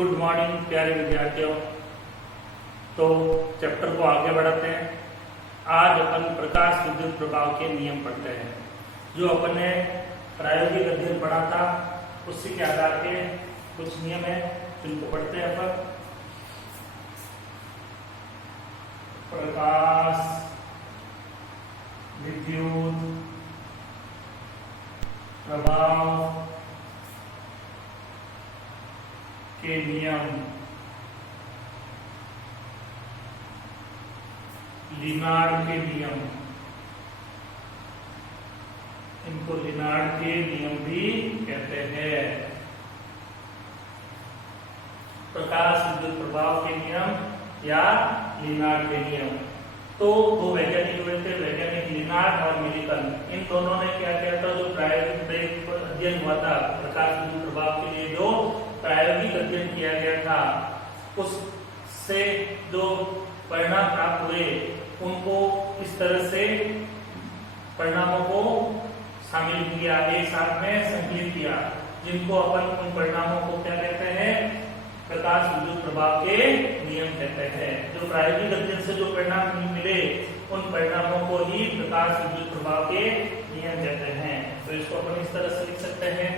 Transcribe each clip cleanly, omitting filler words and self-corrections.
Good morning प्यारे विद्यार्थियों। तो चैप्टर को आगे बढ़ाते हैं। आज अपन प्रकाश विद्युत प्रभाव के नियम पढ़ते हैं। जो अपन ने प्रायोगिक अध्ययन पढ़ा था उसी के आधार पे कुछ नियम है जिनको पढ़ते हैं अपन। प्रकाश विद्युत प्रभाव के नियम, लिनार्ड के नियम, इनको लिनार्ड के नियम भी कहते हैं। प्रकाश विद्युत प्रभाव के नियम या लिनार्ड के नियम। तो दो वैज्ञानिक हुए थे, वैज्ञानिक लिनार्ड और मिलिकन। इन दोनों ने क्या किया था, जो प्रायोगिक अध्ययन हुआ था प्रकाश विद्युत प्रभाव के लिए, जो प्रायोगिक अध्ययन किया गया था, उससे जो परिणाम प्राप्त हुए उनको इस तरह से परिणामों को शामिल किया, एक साथ में संकलित किया, जिनको अपन उन परिणामों को क्या कहते हैं, प्रकाश विद्युत प्रभाव के नियम कहते हैं। जो प्रायोगिक अध्ययन से जो परिणाम मिले उन परिणामों को ही प्रकाश विद्युत प्रभाव के नियम कहते हैं। तो इसको अपन इस तरह से लिख सकते हैं,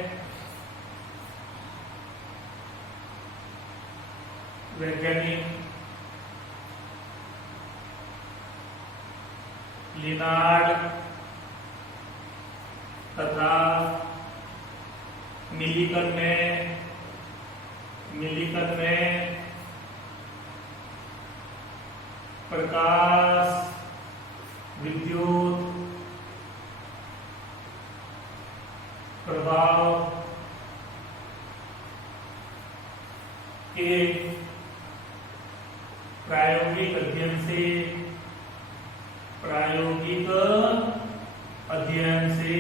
वैज्ञानिक लिनार्ड तथा मिलिकन में प्रकाश विद्युत प्रभाव के प्रायोगिक अध्ययन से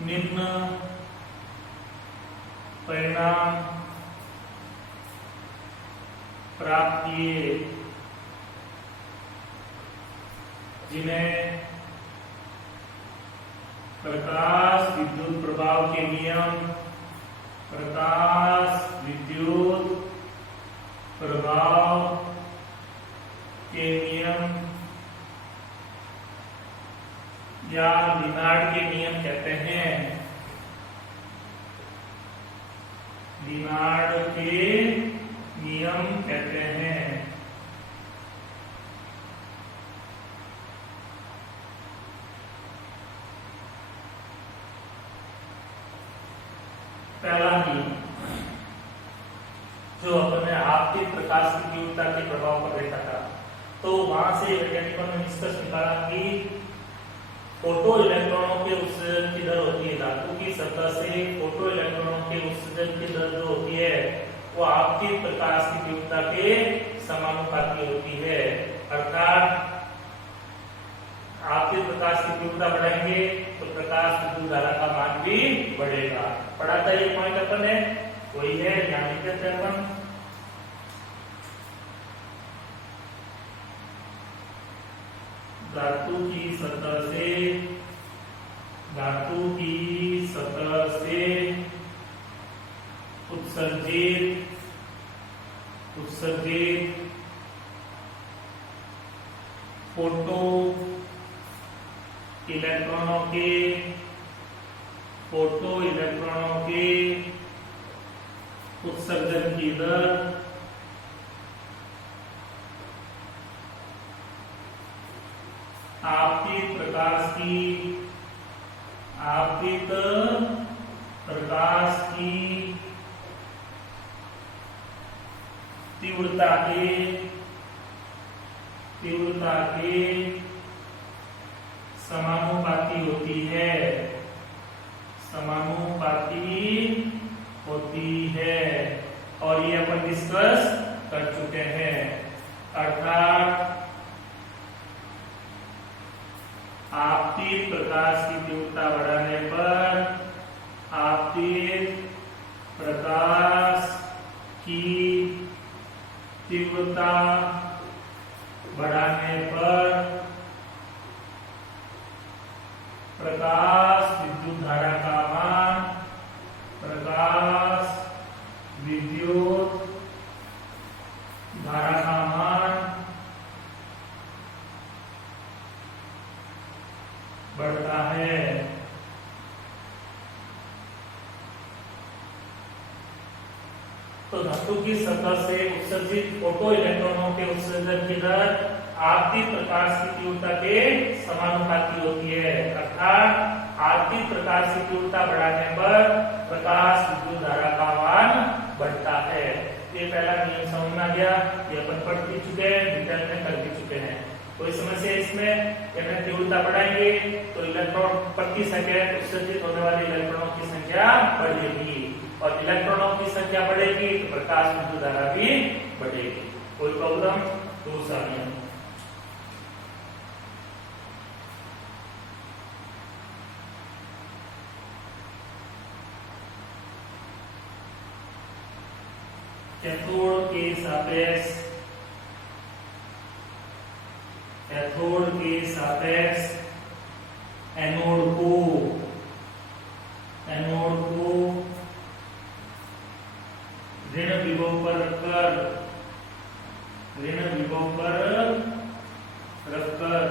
निम्न परिणाम प्राप्त किए, जिन्हें प्रकाश विद्युत प्रभाव के नियम, प्रकाश विद्युत प्रभाव के नियम या लिनार्ड के नियम कहते हैं। लिनार्ड के नियम कहते हैं। पहला नियम जो अपने आपके प्रकाश की तीव्रता के प्रभाव पर देखा था, तो वहां से वैज्ञानिकों ने निष्कर्ष निकाला कि फोटो इलेक्ट्रॉनों के उत्सर्जन की दर होती है, धातु की सतह से फोटो इलेक्ट्रॉनों के उत्सर्जन की दर जो होती है वो आपके प्रकाश की तीव्रता के समानुपाती होती है। अर्थात आपके प्रकाश की तीव्रता बढ़ाएंगे तो प्रकाश विद्युत धारा का मान भी बढ़ेगा। पढ़ा था ये पॉइंट अपन है, वही है, ध्यान देते हैं अपन। धातु की सतह से उत्सर्जित फोटो इलेक्ट्रॉनों के उत्सर्जन की दर आपतित प्रकाश की तीव्रता के समानुपाती होती है, और ये अपन डिस्कस कर चुके हैं। अर्थात आपतित प्रकाश की तीव्रता बढ़ाने पर आपतित प्रकाश की तीव्रता बढ़ाने पर प्रकाश विद्युत धारा का मान प्रकाश विद्युत धारा का मान बढ़ता है। तो धातु की सतह से उत्सर्जित फोटो इलेक्ट्रॉनों के उत्सर्जन की दर आपतित प्रकाश की तीव्रता के समानुपाती होती है, अर्थात आपतित प्रकाश की तीव्रता बढ़ाने पर प्रकाश विद्युत धारा का मान बढ़ता है। ये पहला नियम समझ में आ गया, ये अपन पढ़ भी चुके हैं, डिटेल में कर भी चुके हैं। कोई समस्या इसमें? यदि तीव्रता बढ़ाएंगे तो इलेक्ट्रॉन प्रति सेकंड उत्सर्जित होने वाले इलेक्ट्रॉनों की संख्या बढ़ेगी, और इलेक्ट्रॉनों की संख्या बढ़ेगी तो प्रकाश विद्युत धारा भी बढ़ेगी। कोई प्रॉब्लम? दूसरा नियम, कैथोड के सापेक्ष एनोड को ऋण विभव पर रखकर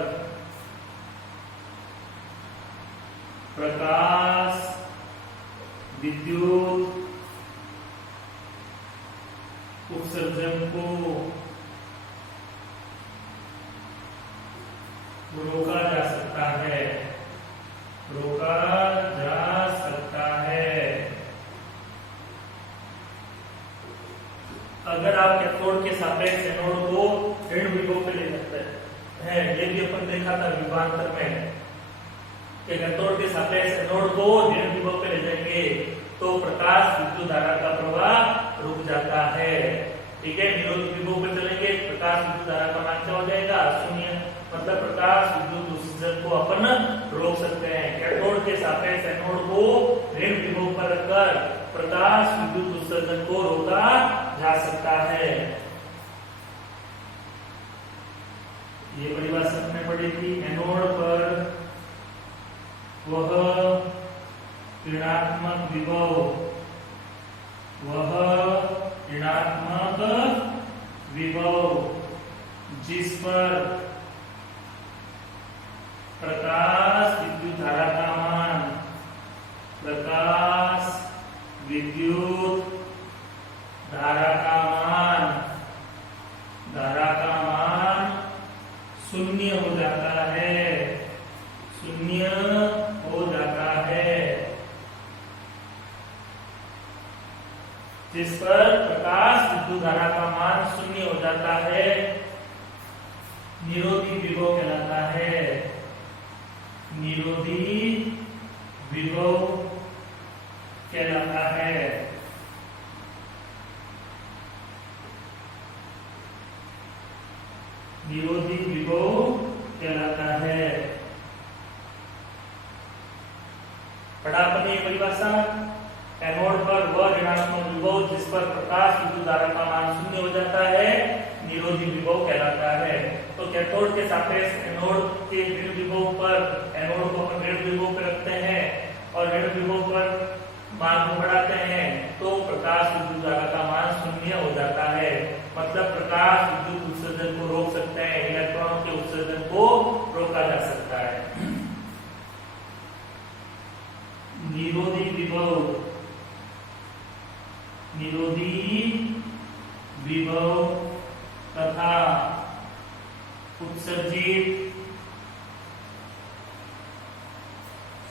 प्रकाश विद्युत उत्सर्जन को रोका जा सकता है, अगर आप कैथोड के सापेक्ष एनोड को ऋण विभव पे ले सकते हैं। ये भी अपन देखा था विभवांतर में कि कैथोड के सापेक्ष एनोड को ऋण विभव पे ले जाएंगे तो प्रकाश विद्युत धारा का प्रवाह रुक जाता है। ठीक है, निरोधी विभव पे चलेंगे, प्रकाश विद्युत धारा का मान क्या हो जाएगा? शून्य। मतलब प्रकाश विद्युत उत्सर्जन को अपन रोक सकते हैं। कैथोड के सापेक्ष एनोड को ऋण विभव पर रखकर प्रकाश विद्युत उत्सर्जन को रोका जा सकता है। ये परिभाषा में पढ़ी थी। एनोड पर वह ऋणात्मक विभव जिस पर प्रकाश विद्युत धारा का मान शून्य हो जाता है, जिस पर प्रकाश विद्युत धारा का मान शून्य हो जाता है, निरोधी विभव कहलाता है। निरोधी विभव कहलाता है। निरोधी विभव कहलाता है। पढ़ा आपने ये परिभाषा। एनोड पर वह ऋणात्मक विभव जिस पर प्रकाश विद्युत धारा का मान शून्य हो जाता है, निरोधी विभव कहलाता है। तो कैथोड के सापेक्ष एनोड के ऋण विभव पर एनोड को अपन ऋण विभव पर रखते हैं और ऋण विभव पर मान को बढ़ाते हैं तो प्रकाश विद्युत धारा का मान शून्य हो जाता है। मतलब प्रकाश विद्युत उत्सर्जन को रोक सकते हैं, इलेक्ट्रॉनों के उत्सर्जन को रोका जा सकता है। निरोधी विभव तथा उत्सर्जित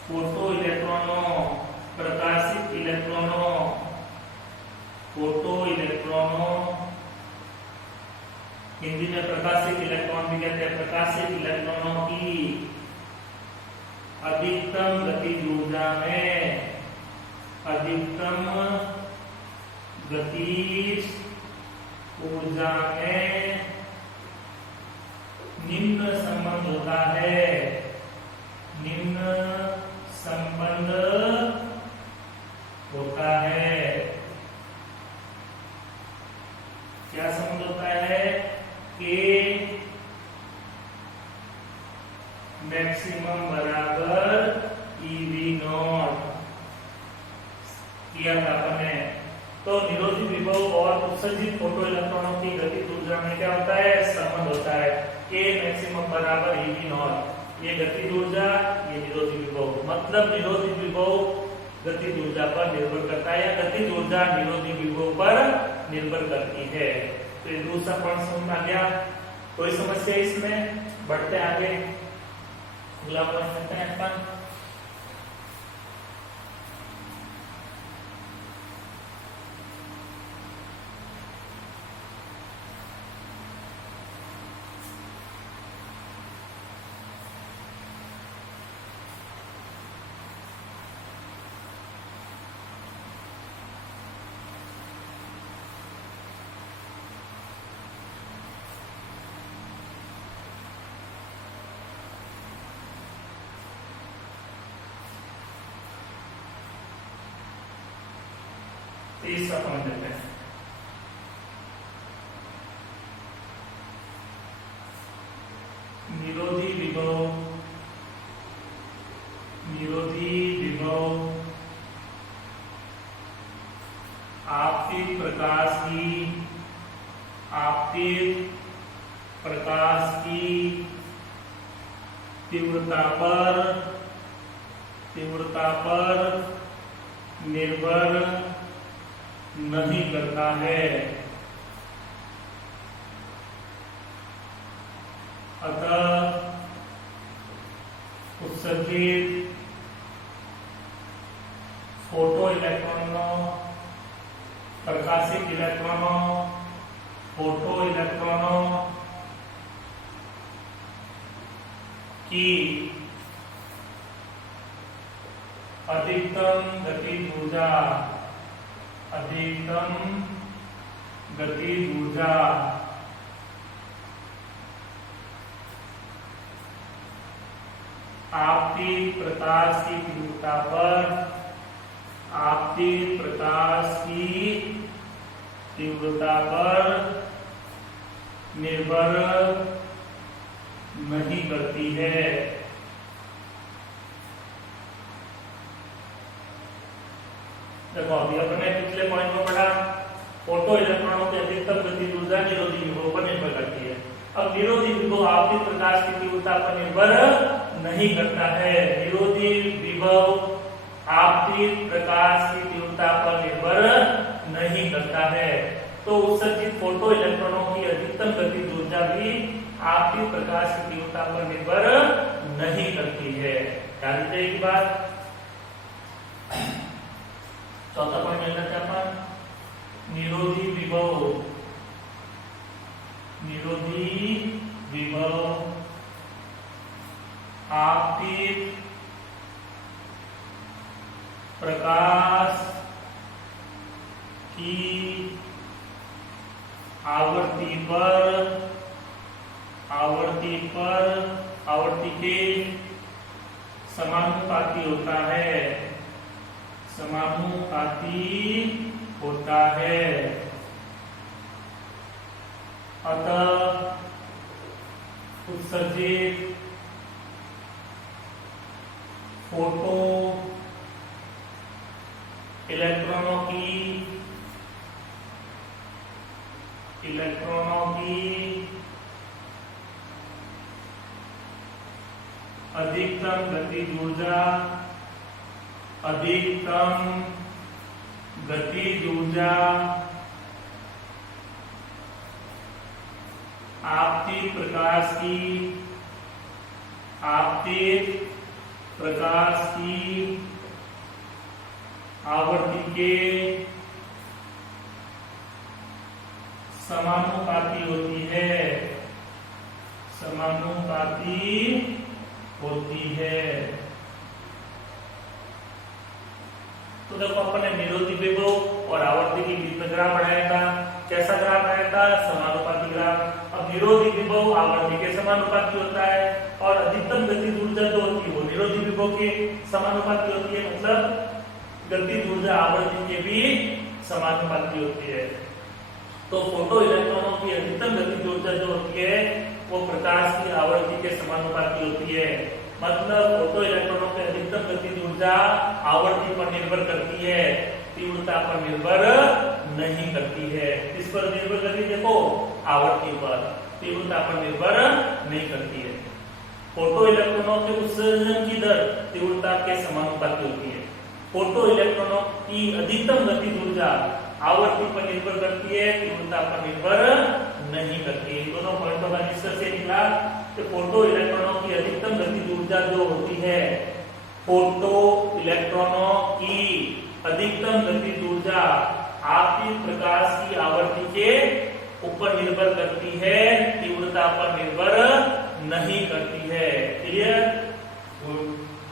फोटो इलेक्ट्रॉनों, प्रकाशित इलेक्ट्रॉनों, हिंदी में प्रकाशित इलेक्ट्रॉन भी कहते हैं। प्रकाशित इलेक्ट्रॉनों की अधिकतम गतिज ऊर्जा में निम्न संबंध होता है। क्या संबंध होता है? K मैक्सिमम बराबर EV नॉट किया था बराबर EV नॉट। ये गतिज ऊर्जा, ये निरोधी विभव, मतलब निरोधी विभव गतिज ऊर्जा पर निर्भर करता है या गतिज ऊर्जा निरोधी विभव पर निर्भर करती है। तो ये दूसरा पॉइंट समझ में आ गया। कोई समस्या इसमें? बढ़ते आगे, अगला पॉइंट करते हैं अपन। तीसरा पॉइंट लेते हैं। निरोधी विभव, निरोधी विभव आपतित प्रकाश की तीव्रता पर निर्भर नहीं करता है। अतः उत्सर्जित फोटो इलेक्ट्रॉनों, प्रकाशित इलेक्ट्रॉनों, फोटो इलेक्ट्रॉनों की अधिकतम गतिज ऊर्जा, अधिकतम गतिज ऊर्जा आपतित प्रकाश की तीव्रता पर, आपतित प्रकाश की तीव्रता पर निर्भर नहीं करती है। देखो अभी अपने पिछले पॉइंट में पढ़ा, फोटो इलेक्ट्रॉनों की अधिकतम गतिज ऊर्जा निरोधी विभव पर निर्भर करती है। अब निरोधी विभव आपतित प्रकाश की तीव्रता पर निर्भर नहीं करता है। निरोधी विभव आपतित प्रकाश की तीव्रता पर निर्भर नहीं करता है। तो उत्सर्जित फोटो इलेक्ट्रॉनों की अधिकतम गतिज ऊर्जा भी आपतित प्रकाश की तीव्रता पर निर्भर नहीं करती है। ध्यान दीजिए की बात। चौथा पॉइंट ले लेते हैं अपन, निरोधी विभव, निरोधी विभव आपतित प्रकाश की आवृत्ति के समानुपाती होता है, समानुपाती होता है। अतः उत्सर्जित फोटो इलेक्ट्रॉनों की अधिकतम गतिज ऊर्जा आपतित प्रकाश की आवृत्ति के समानुपाती होती है, समानुपाती होती है। तो देखो अपन ने निरोधी विभव और आवर्ती के बीच में ग्राफ बनाया था। कैसा ग्राफ बनाया था? समानुपाती ग्राफ। अब निरोधी विभव आवर्ती के समानुपाती होता है और अधिकतम गतिज ऊर्जा जो होती है वो निरोधी विभव के समानुपाती होती है, मतलब गतिज ऊर्जा आवर्ती के भी समानुपाती होती है। तो फोटो इलेक्ट्रॉनों की अधिकतम गतिज ऊर्जा जो होती है वो प्रकाश की आवृत्ति के समानुपाती होती है, मतलब फोटो इलेक्ट्रॉनों की अधिकतम गतिज ऊर्जा आवृत्ति पर निर्भर करती है, तीव्रता पर निर्भर नहीं करती है। किस पर निर्भर करती है? देखो आवृत्ति पर, तीव्रता पर निर्भर नहीं करती है। फोटो इलेक्ट्रॉनों के उत्सर्जन की दर तीव्रता के समानुपाती होती है। फोटो इलेक्ट्रॉनों की अधिकतम गतिज ऊर्जा आवर्ती पर निर्भर करती है, तीव्रता पर निर्भर नहीं करती। इन दोनों पॉइंटों का निष्कर्ष ये निकला कि फोटो इलेक्ट्रॉनों की अधिकतम गतिज ऊर्जा जो होती है, फोटो इलेक्ट्रॉनों की अधिकतम गतिज ऊर्जा आपतित प्रकाश की आवृत्ति के ऊपर निर्भर करती है, तीव्रता पर निर्भर नहीं करती है। क्लियर?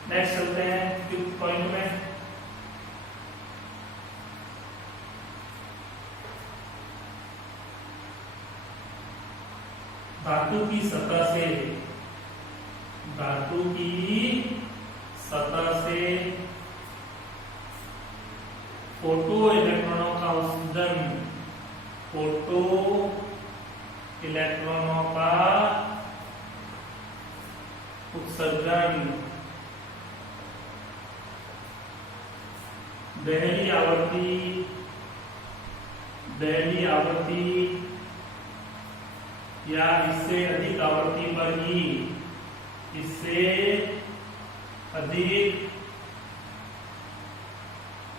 नेक्स्ट चलते हैं फिफ्थ पॉइंट में। धातु की सतह से फोटो इलेक्ट्रॉनों का उत्सर्जन, फोटो इलेक्ट्रॉनों का उत्सर्जन दहली आवृत्ति या इससे अधिक आवृत्ति पर ही, इससे अधिक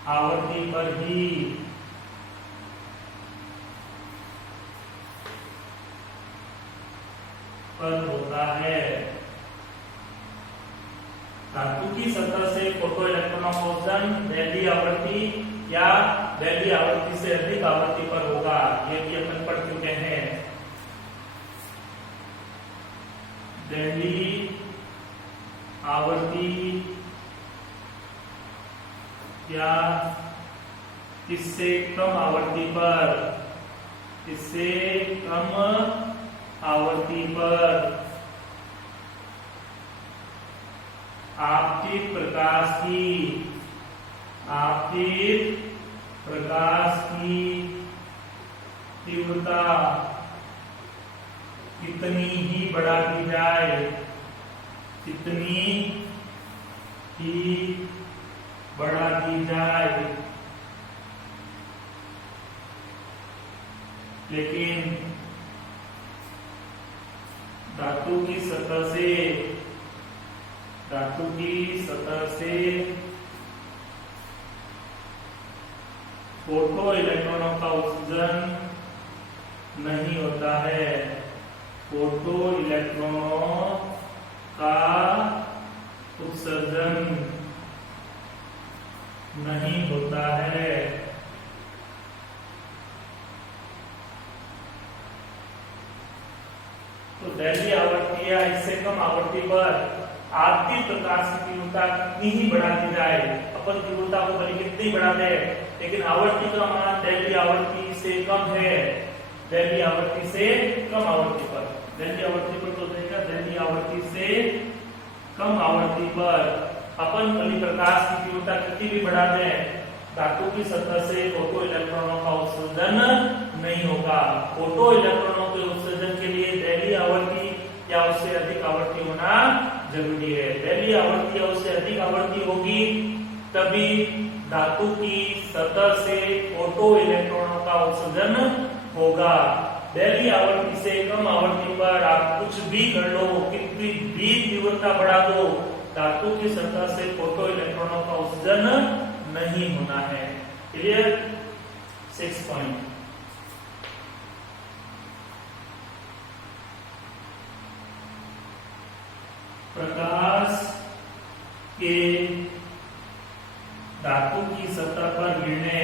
आवृत्ति पर ही होता है। धातु की सतह से फोटो इलेक्ट्रॉनों का उत्सर्जन दहली आवृत्ति या दहली आवृत्ति से अधिक आवृत्ति पर होगा, ये भी अपन पढ़ चुके हैं। दहली आवृत्ति या इससे कम आवृत्ति पर आपतित प्रकाश की तीव्रता कितनी ही बढ़ा दी जाए, लेकिन धातु की सतह से फोटो इलेक्ट्रॉनों का उत्सर्जन नहीं होता है, फोटो इलेक्ट्रॉनों का उत्सर्जन नहीं होता है। तो दहली आवृत्ति या इससे कम आवृत्ति पर आपतित प्रकाश की तीव्रता कितनी ही बढ़ा दी जाए, अपन तीव्रता को भले कितनी बढ़ा दे, लेकिन आवृत्ति का मान दहली आवृत्ति से कम है, दहली आवृत्ति से कम आवृत्ति पर, दहली आवृत्ति पर तो देगा, दहली आवृत्ति से कम आवृत्ति पर अपन भले प्रकाश की तीव्रता कितनी भी बढ़ा दें, धातु की सतह से फोटो इलेक्ट्रॉनों का उत्सर्जन नहीं होगा। फोटो इलेक्ट्रॉनों के उत्सर्जन के लिए दहली आवृत्ति या उससे अधिक आवृत्ति होना जरूरी है। दहली आवृत्ति या उससे अधिक आवृत्ति होगी तभी धातु की सतह से फोटो इलेक्ट्रॉनों का उत्सर्जन होगा। दहली आवृत्ति से कम आवृत्ति पर आप कुछ भी कर लो, कितनी भी तीव्रता बढ़ा दो, धातु की सतह से फोटो इलेक्ट्रॉनों का उत्सर्जन नहीं होना है। क्लियर? 6 पॉइंट। प्रकाश के धातु की सतह पर गिरने,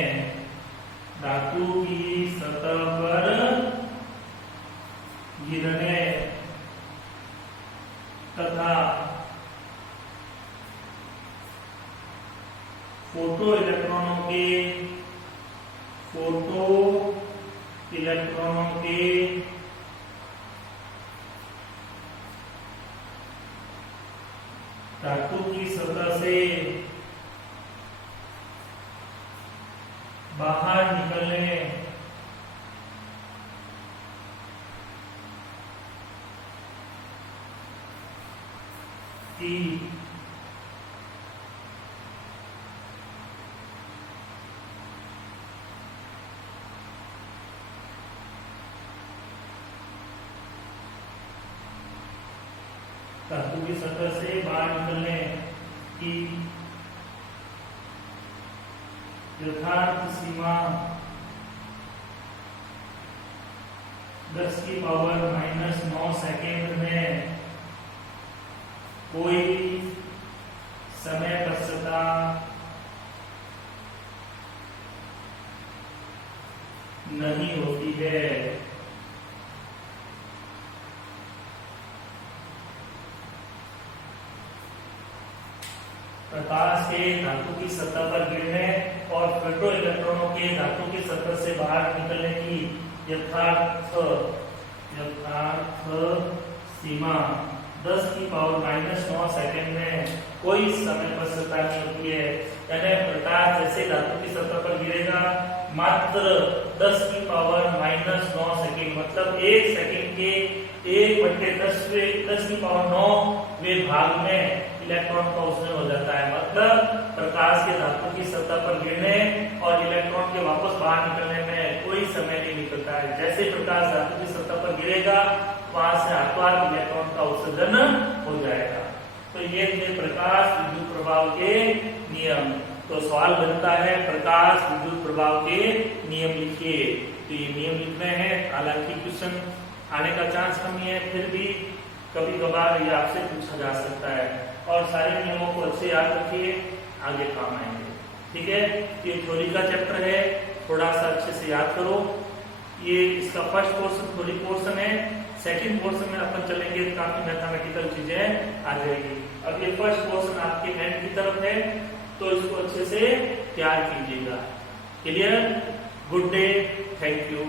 धातु की सतह पर गिरने तथा फोटो इलेक्ट्रॉनों के धातु की सतह से बाहर निकलने की धातु की सतह से बाहर निकलने की यथार्थ सीमा 10 की पावर -9 सेकेंड में कोई समय पश्चता नहीं होती है। प्रकाश के धातु की सतह पर गिरने और फोटो इलेक्ट्रॉनों के धातु की सतह से बाहर निकलने की यथार्थ सीमा 10 की पावर -9 सेकेंड में कोई समय पश्चता नहीं होती है। यानी प्रकाश जैसे धातु की सतह पर गिरेगा मात्र 10 की पावर -9 सेकेंड, मतलब 1 सेकेंड के 1/10 की पावर 9वें भाग में इलेक्ट्रॉन का उत्सर्जन हो जाता है। मतलब प्रकाश के धातु की सतह पर गिरने और इलेक्ट्रॉन के वापस बाहर निकलने में कोई समय नहीं निकलता है। जैसे प्रकाश धातु की सतह पर गिरेगा वहां से हाथों इलेक्ट्रॉन का उत्सर्जन हो जाएगा। तो ये थे प्रकाश विद्युत प्रभाव के नियम। तो सवाल बनता है प्रकाश विद्युत प्रभाव के नियम लिखिए। तो ये नियम लिखने हैं, हालांकि क्वेश्चन आने का चांस कम है, फिर भी कभी कभार ये आपसे पूछा जा सकता है। और सारे नियमों को अच्छे याद रखिए, आगे काम आएंगे। ठीक है, ये थ्योरी का चैप्टर है, थोड़ा सा अच्छे से याद करो। ये इसका फर्स्ट पोर्शन थ्योरी पोर्शन है। सेकंड पोर्शन में अपन चलेंगे तो काफी मैथमेटिकल चीजें आ जाएगी। अब ये फर्स्ट पोर्शन आपके एंड की तरफ है, तो इसको अच्छे से तैयार कीजिएगा। Clear? Good day, thank you.